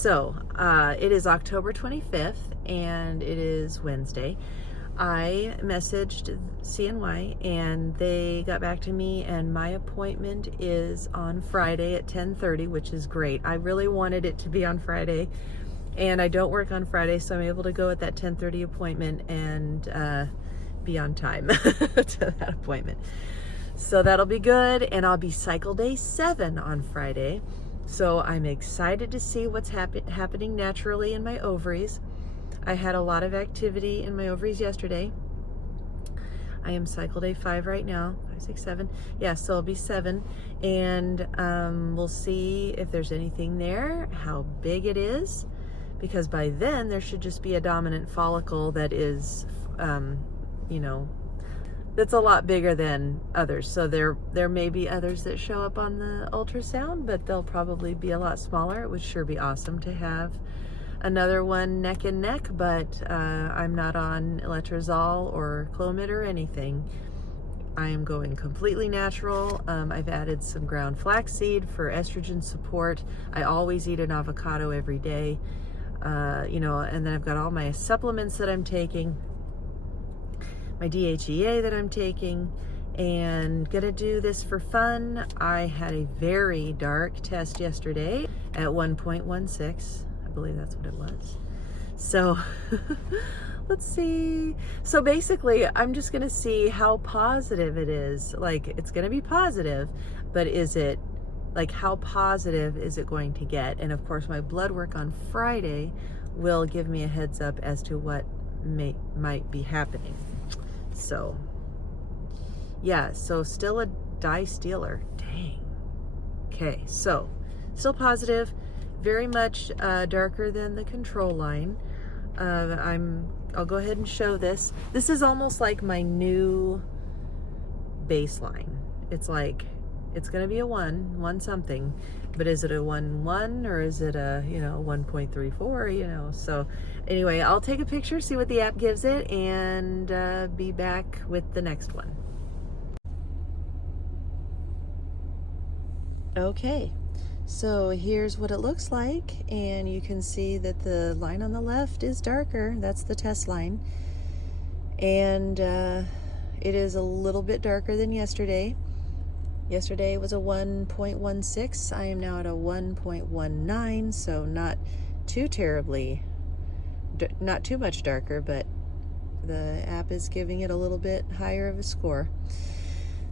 So it is October 25th and it is Wednesday. I messaged CNY and they got back to me, and my appointment is on Friday at 10:30, which is great. I really wanted it to be on Friday, and I don't work on Friday, so I'm able to go at that 10:30 appointment and be on time to that appointment. So that'll be good, and I'll be cycle day 7 on Friday. So I'm excited to see what's happening naturally in my ovaries. I had a lot of activity in my ovaries yesterday. I am cycle day 5 right now. 5, 6, 7. Yeah, so it'll be 7. And we'll see if there's anything there, how big it is. Because by then, there should just be a dominant follicle that is, that's a lot bigger than others. So there may be others that show up on the ultrasound, but they'll probably be a lot smaller. It would sure be awesome to have another one neck and neck, but I'm not on Letrozole or Clomid or anything. I am going completely natural. I've added some ground flaxseed for estrogen support. I always eat an avocado every day, and then I've got all my supplements that I'm taking, my DHEA that I'm taking, and gonna do this for fun. I had a very dark test yesterday at 1.16. I believe that's what it was. So let's see. So basically, I'm just going to see how positive it is. Like, it's going to be positive, but is it, like, how positive is it going to get? And of course, my blood work on Friday will give me a heads up as to what might be happening. So, yeah, so still a dye stealer. Dang. Okay, so still positive. Very much darker than the control line. I'll go ahead and show this. This is almost like my new baseline. It's like, it's gonna be a 1 something, but is it a 1.1 or is it a 1.34? So anyway, I'll take a picture, see what the app gives it, and be back with the next one. Okay. So here's what it looks like, and you can see that the line on the left is darker. That's the test line, and it is a little bit darker than yesterday. Yesterday was a 1.16. I am now at a 1.19, so not too much darker, but the app is giving it a little bit higher of a score.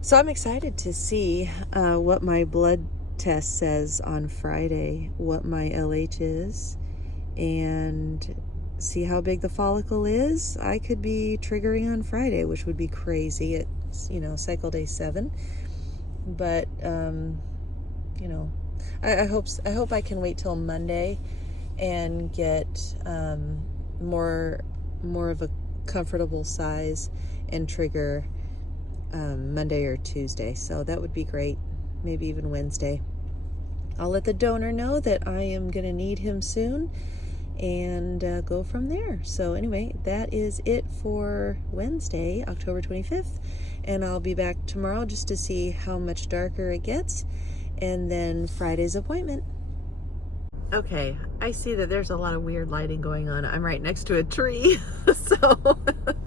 So I'm excited to see what my blood test says on Friday, what my LH is, and see how big the follicle is. I could be triggering on Friday, which would be crazy. It's cycle day 7, but I hope I can wait till Monday and get more of a comfortable size and trigger Monday or Tuesday. So that would be great. Maybe even Wednesday. I'll let the donor know that I am going to need him soon and go from there. So anyway, that is it for Wednesday, October 25th. And I'll be back tomorrow just to see how much darker it gets. And then Friday's appointment. Okay, I see that there's a lot of weird lighting going on. I'm right next to a tree, so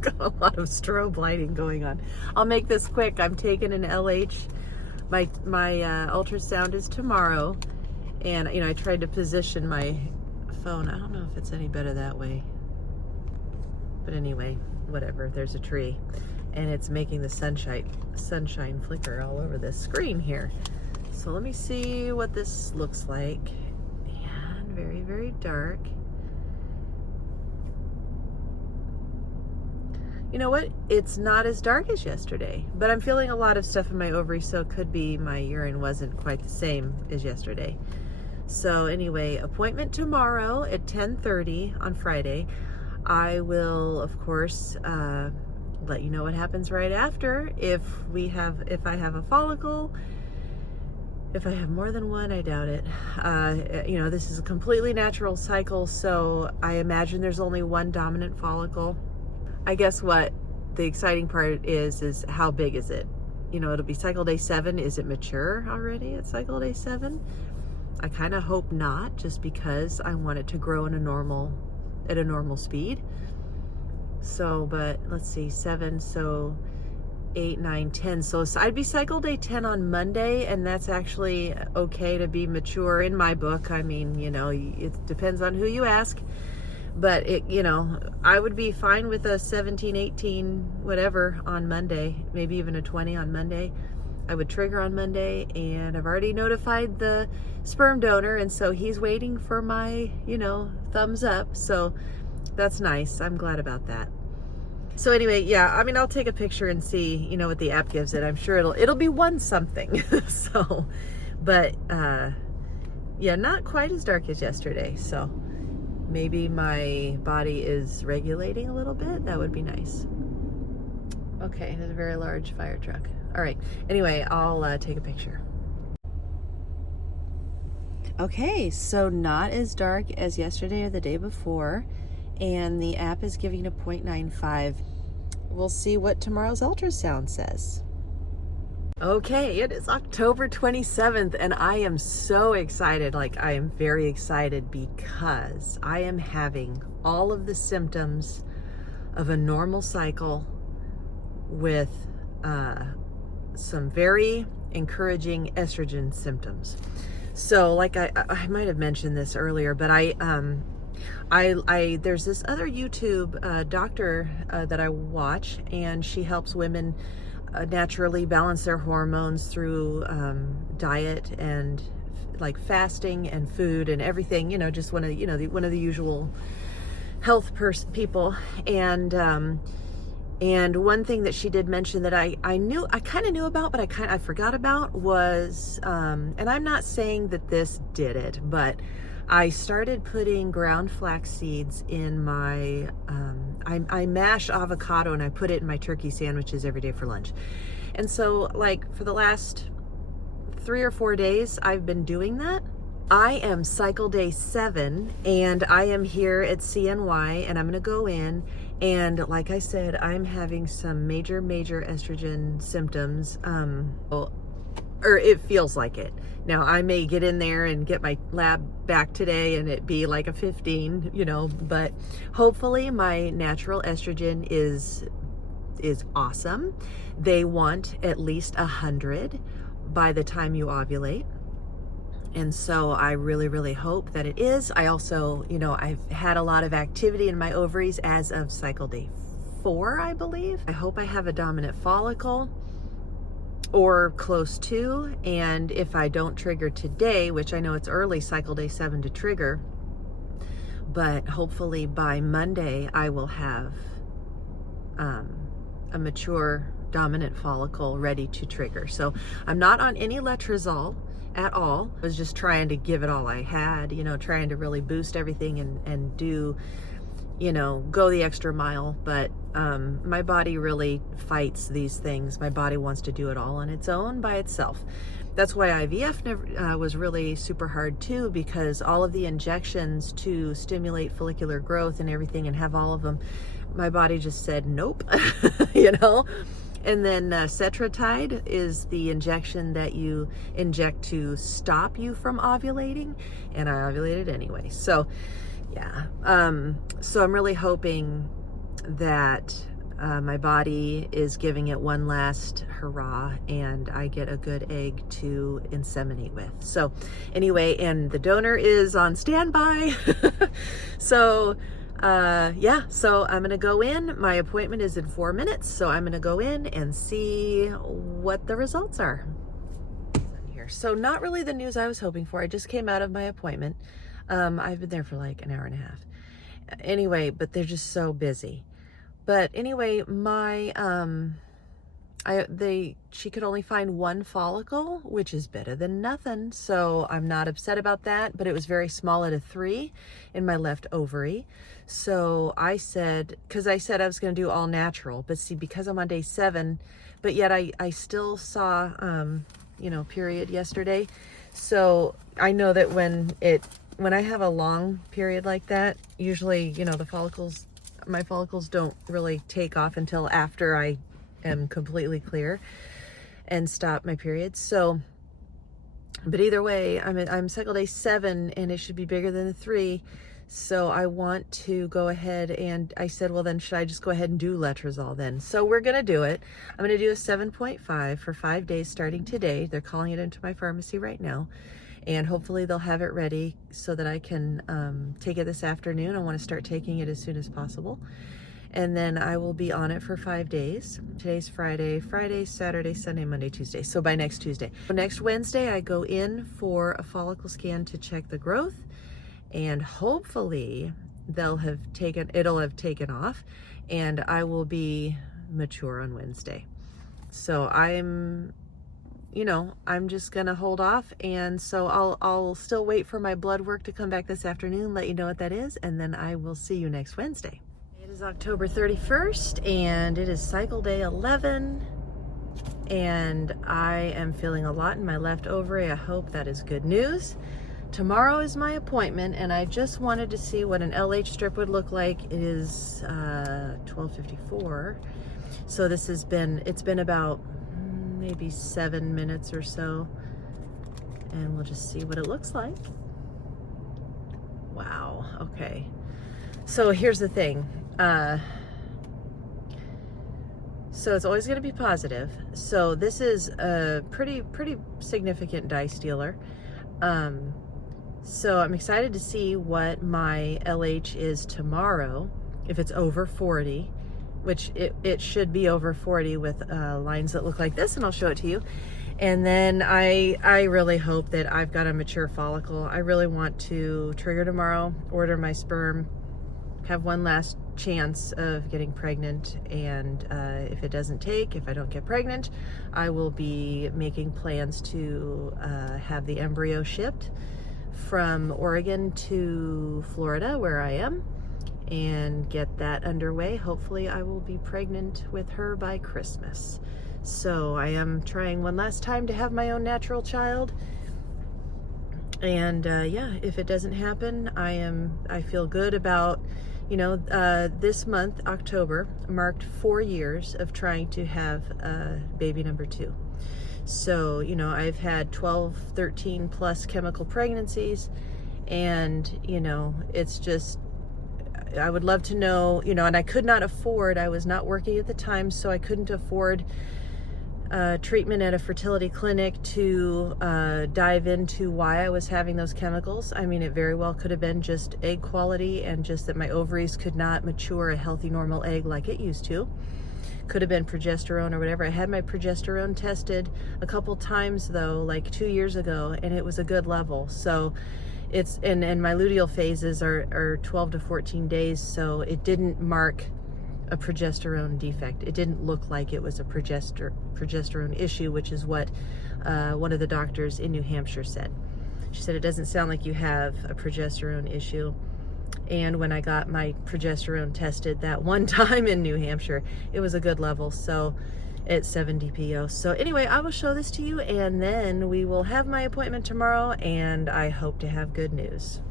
got a lot of strobe lighting going on. I'll make this quick. I'm taking an LH. My ultrasound is tomorrow, and I tried to position my phone. I don't know if it's any better that way, but anyway, whatever. There's a tree, and it's making the sunshine flicker all over this screen here. So let me see what this looks like. And very, very dark. You know what? It's not as dark as yesterday, but I'm feeling a lot of stuff in my ovaries, so it could be my urine wasn't quite the same as yesterday. So anyway, appointment tomorrow at 10:30 on Friday. I will, of course, let you know what happens right after. If I have a follicle, if I have more than one, I doubt it. This is a completely natural cycle, so I imagine there's only one dominant follicle. I guess what the exciting part is how big is it? It'll be cycle day 7. Is it mature already at cycle day 7? I kind of hope not, just because I want it to grow at a normal speed. So, but let's see, 7, so 8, 9, 10. So I'd be cycle day 10 on Monday, and that's actually okay to be mature in my book. I mean, you know, it depends on who you ask, but it, you know, I would be fine with a 17, 18, whatever on Monday, maybe even a 20 on Monday. I would trigger on Monday, and I've already notified the sperm donor, and so he's waiting for my, you know, thumbs up. So that's nice. I'm glad about that. So anyway, yeah, I mean, I'll take a picture and see, you know, what the app gives it. I'm sure it'll be one something. So, but yeah, not quite as dark as yesterday. So maybe my body is regulating a little bit. That would be nice. Okay, there's a very large fire truck. All right. Anyway, I'll take a picture. Okay, so not as dark as yesterday or the day before, and the app is giving a 0.95. We'll see what tomorrow's ultrasound says. Okay, it is October 27th, and I am so excited. Like, I am very excited because I am having all of the symptoms of a normal cycle with some very encouraging estrogen symptoms. So, like I might have mentioned this earlier, but there's this other YouTube doctor that I watch, and she helps women naturally balance their hormones through diet and like fasting and food and everything. You know, just one of the usual health people. And one thing that she did mention that I kind of knew about, but I forgot about was, and I'm not saying that this did it, but I started putting ground flax seeds in my, I mash avocado and I put it in my turkey sandwiches every day for lunch. And so, like, for the last 3 or 4 days, I've been doing that. I am cycle day 7, and I am here at CNY, and I'm going to go in. And like I said, I'm having some major estrogen symptoms, or it feels like it. Now, I may get in there and get my lab back today and it be like a 15, you know, but hopefully my natural estrogen is awesome. They want at least 100 by the time you ovulate. And so I really hope that it is. I also, you know, I've had a lot of activity in my ovaries as of cycle day 4, I believe. I hope I have a dominant follicle or close to. And if I don't trigger today, which I know it's early cycle day 7 to trigger, but hopefully by Monday I will have a mature dominant follicle ready to trigger. So I'm not on any Letrozole at all. I was just trying to give it all I had, you know, trying to really boost everything and do, you know, go the extra mile. But my body really fights these things. My body wants to do it all on its own by itself. That's why IVF was really super hard too, because all of the injections to stimulate follicular growth and everything and have all of them, my body just said nope, you know. And then Cetrotide is the injection that you inject to stop you from ovulating, and I ovulated anyway. So yeah, so I'm really hoping that my body is giving it one last hurrah and I get a good egg to inseminate with. So anyway, and the donor is on standby. So yeah, so I'm gonna go in. My appointment is in 4 minutes, so I'm gonna go in and see what the results are. So not really the news I was hoping for. I just came out of my appointment. I've been there for like an hour and a half. Anyway, but they're just so busy. But anyway, my she could only find 1 follicle, which is better than nothing. So I'm not upset about that, but it was very small at a 3 in my left ovary. So I said, because I said I was going to do all natural, but see, because I'm on day 7, but yet I still saw, you know, period yesterday. So I know that when I have a long period like that, usually, you know, my follicles don't really take off until after I am completely clear and stop my periods. So But either way, I'm cycle day 7 and it should be bigger than the 3. So I want to go ahead, and I said, well then should I just go ahead and do Letrozole then? So we're gonna do it. I'm gonna do a 7.5 for 5 days starting today. They're calling it into my pharmacy right now. And hopefully they'll have it ready so that I can take it this afternoon. I want to start taking it as soon as possible. And then I will be on it for 5 days. Today's Friday, Saturday, Sunday, Monday, Tuesday. So by next Tuesday. Next Wednesday, I go in for a follicle scan to check the growth. And hopefully it'll have taken off and I will be mature on Wednesday. So I'm just gonna hold off, and so I'll still wait for my blood work to come back this afternoon, let you know what that is, and then I will see you next Wednesday. It is October 31st and it is cycle day 11, and I am feeling a lot in my left ovary. I hope that is good news. Tomorrow is my appointment, and I just wanted to see what an LH strip would look like. It is 12:54, so it's been about maybe 7 minutes or so, and we'll just see what it looks like. Wow, okay. So here's the thing. So it's always going to be positive. So this is a pretty significant dye stealer. So I'm excited to see what my LH is tomorrow, if it's over 40, which it should be over 40 with lines that look like this, and I'll show it to you. And then I really hope that I've got a mature follicle. I really want to trigger tomorrow, order my sperm, have one last chance of getting pregnant, and if it doesn't take, if I don't get pregnant, I will be making plans to have the embryo shipped from Oregon to Florida, where I am, and get that underway. Hopefully I will be pregnant with her by Christmas. So I am trying one last time to have my own natural child. And yeah, if it doesn't happen, I feel good about, this month, October, marked 4 years of trying to have baby number 2. So, I've had 12, 13 plus chemical pregnancies, and, it's just, I would love to know, and I could not afford, I was not working at the time, so I couldn't afford treatment at a fertility clinic to dive into why I was having those chemicals. I mean, it very well could have been just egg quality and just that my ovaries could not mature a healthy, normal egg like it used to. Could have been progesterone or whatever. I had my progesterone tested a couple times though, like 2 years ago, and it was a good level. So it's, and my luteal phases are 12 to 14 days, so it didn't mark a progesterone defect. It didn't look like it was a progesterone issue, which is what one of the doctors in New Hampshire said. She said, it doesn't sound like you have a progesterone issue. And when I got my progesterone tested that one time in New Hampshire, it was a good level, so it's 7 DPO. So anyway, I will show this to you, and then we will have my appointment tomorrow, and I hope to have good news.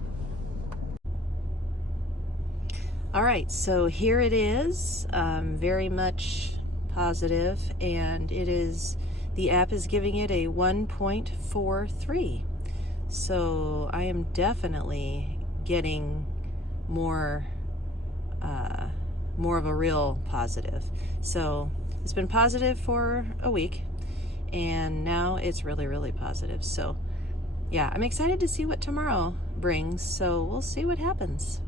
All right, so here it is, very much positive, and it is, the app is giving it a 1.43. So I am definitely getting more of a real positive. So it's been positive for a week, and now it's really positive. So yeah, I'm excited to see what tomorrow brings, so we'll see what happens.